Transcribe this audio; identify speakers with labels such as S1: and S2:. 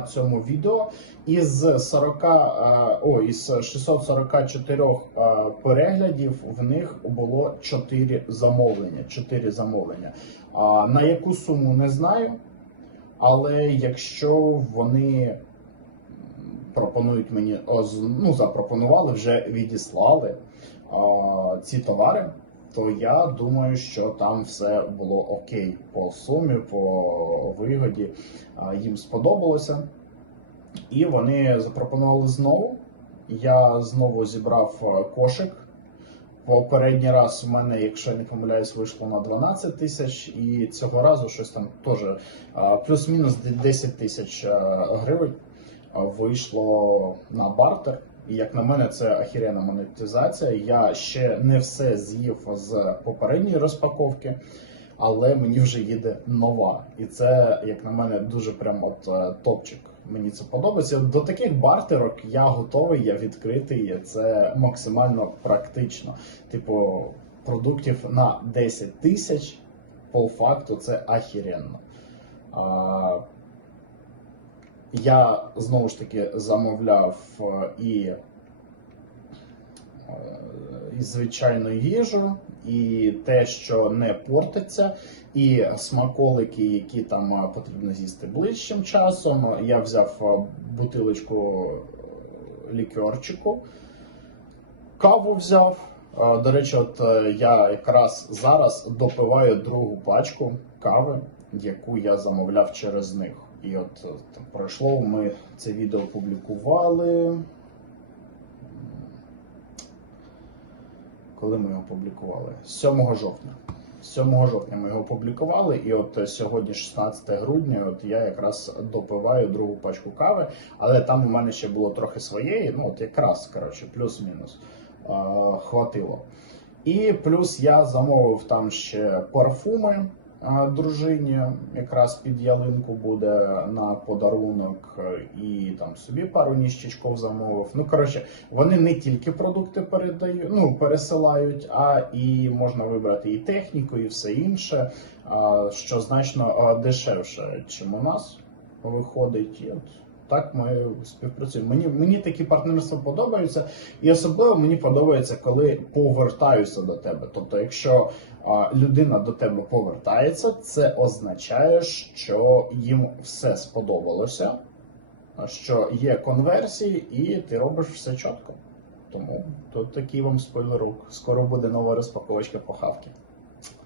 S1: цьому відео із 40, е, о, із 644 е, переглядів в них було 4 замовлення. 4 замовлення. На яку суму не знаю, але якщо вони пропонують мені, ну запропонували, вже відіслали ці товари, то я думаю, що там все було окей по сумі, по вигоді. Їм сподобалося. І вони запропонували знову. Я знову зібрав е, кошик. Попередній раз в мене, якщо я не помиляюсь, вийшло на 12 тисяч, і цього разу щось там теж плюс-мінус 10 тисяч е, гривень вийшло на бартер. І як на мене, це ахірена монетизація. Я ще не все з'їв з попередньої розпаковки, але мені вже їде нова. І це, як на мене, дуже прям от е, топчик. Мені це подобається. До таких бартерок я готовий, я відкритий. Це максимально практично. Типу, продуктів на 10 тисяч по факту це ахіренно. Я знову ж таки замовляв е, і, е, і звичайну їжу, і те, що не портиться, і смаколики, які там е, потрібно з'їсти ближчим часом. Я взяв бутилочку лікерчику, каву взяв. До речі, от я якраз зараз допиваю другу пачку кави, яку я замовляв через них. І от е, там пройшло, ми це відео публікували. Коли ми його публікували? 7 жовтня. 7 жовтня ми його публікували, і от е, сьогодні, 16 грудня, от я якраз допиваю другу пачку кави, але там у мене ще було трохи своєї, ну от якраз коротше, плюс-мінус е, хватило. І плюс я замовив там ще парфуми е, дружині, якраз під ялинку буде на подарунок, е, і там собі пару ніщечков замовив. Ну коротше, вони не тільки продукти передають, ну пересилають, а і можна вибрати і техніку, і все інше, що значно дешевше, чим у нас виходить. І от так ми співпрацюємо. Мені, мені такі партнерства подобаються, і особливо мені подобається, коли повертаюся до тебе. Тобто, якщо а, людина до тебе повертається, це означає, що їм все сподобалося, що є конверсії, і ти робиш все чітко. Тому тут такий вам спойлерук. Скоро буде нова розпаковочка по хавки.